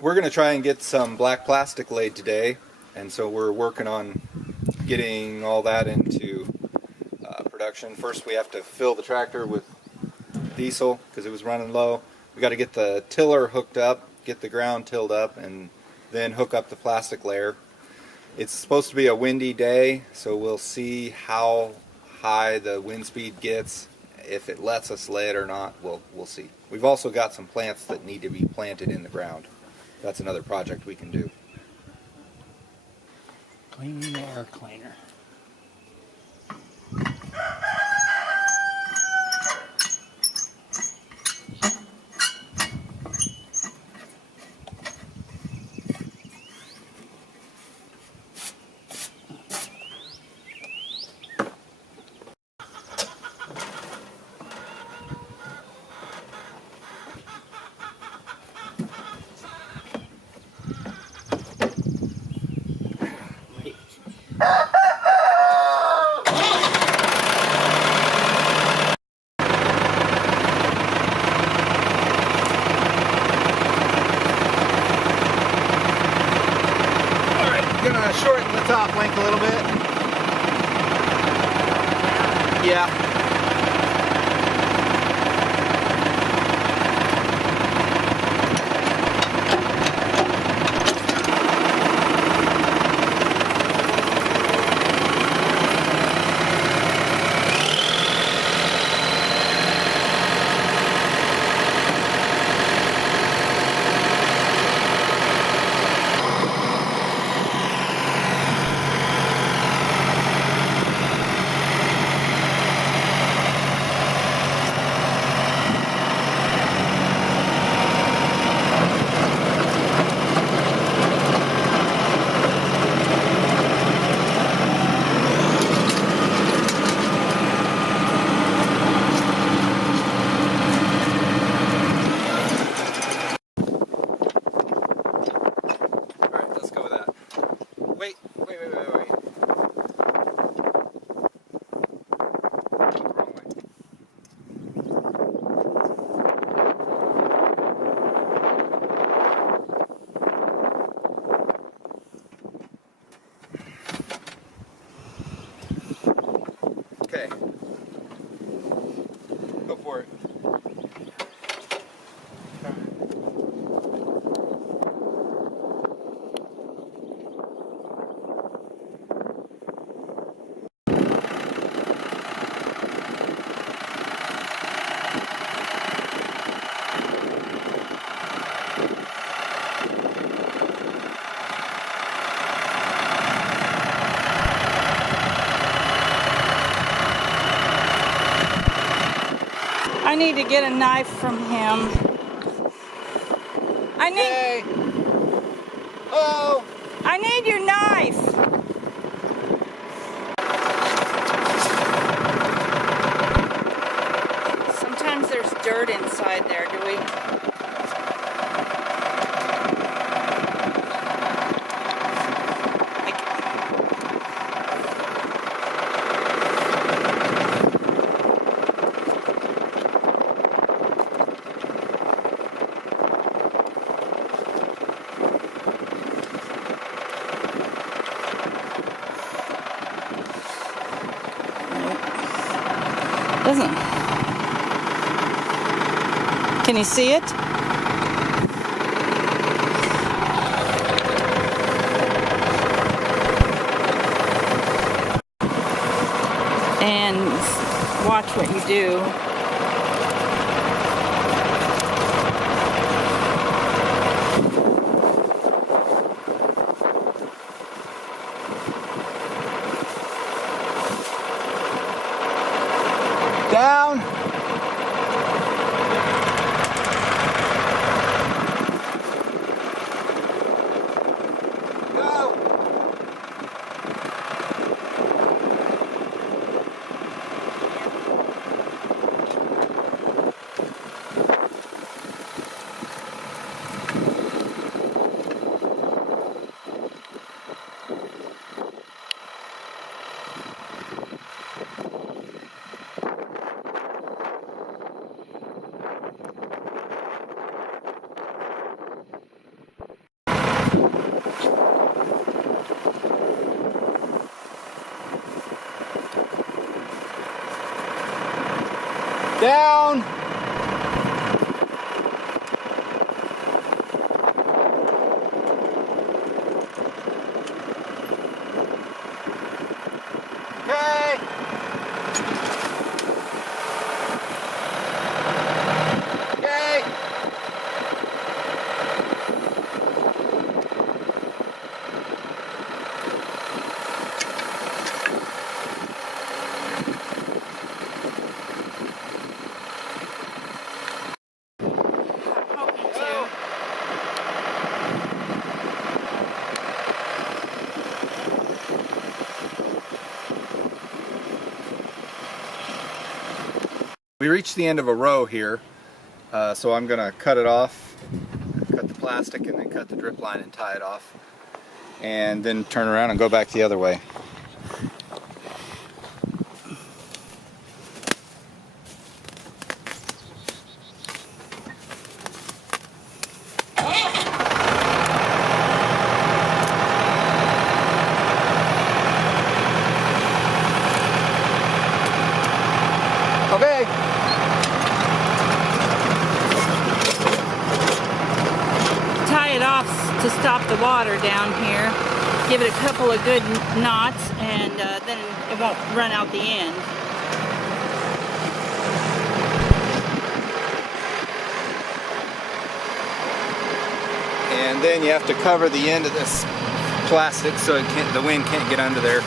We're going to try and get some black plastic laid today, and so we're working on getting all that into production. First we have to fill the tractor with diesel because it was running low. We got to get the tiller hooked up, get the ground tilled up, and then hook up the plastic layer. It's supposed to be a windy day, so we'll see how high the wind speed gets. If it lets us lay it or not, we'll see. We've also got some plants that need to be planted in the ground. That's another project we can do. Clean air cleaner. Gonna shorten the top length a little bit. Yeah. Okay. Go for it. I need to get a knife from him. Hey. Oh. I need your knife. Sometimes there's dirt inside there, do we? Doesn't. Can you see it? And watch what you do. Down. Go. Down. Okay. Okay. Hoping to. We reached the end of a row here, so I'm gonna cut it off, cut the plastic, and then cut the drip line and tie it off, and then turn around and go back the other way. Okay. Tie it off to stop the water down here. Give it a couple of good knots, and then it won't run out the end. And then you have to cover the end of this plastic so the wind can't get under there.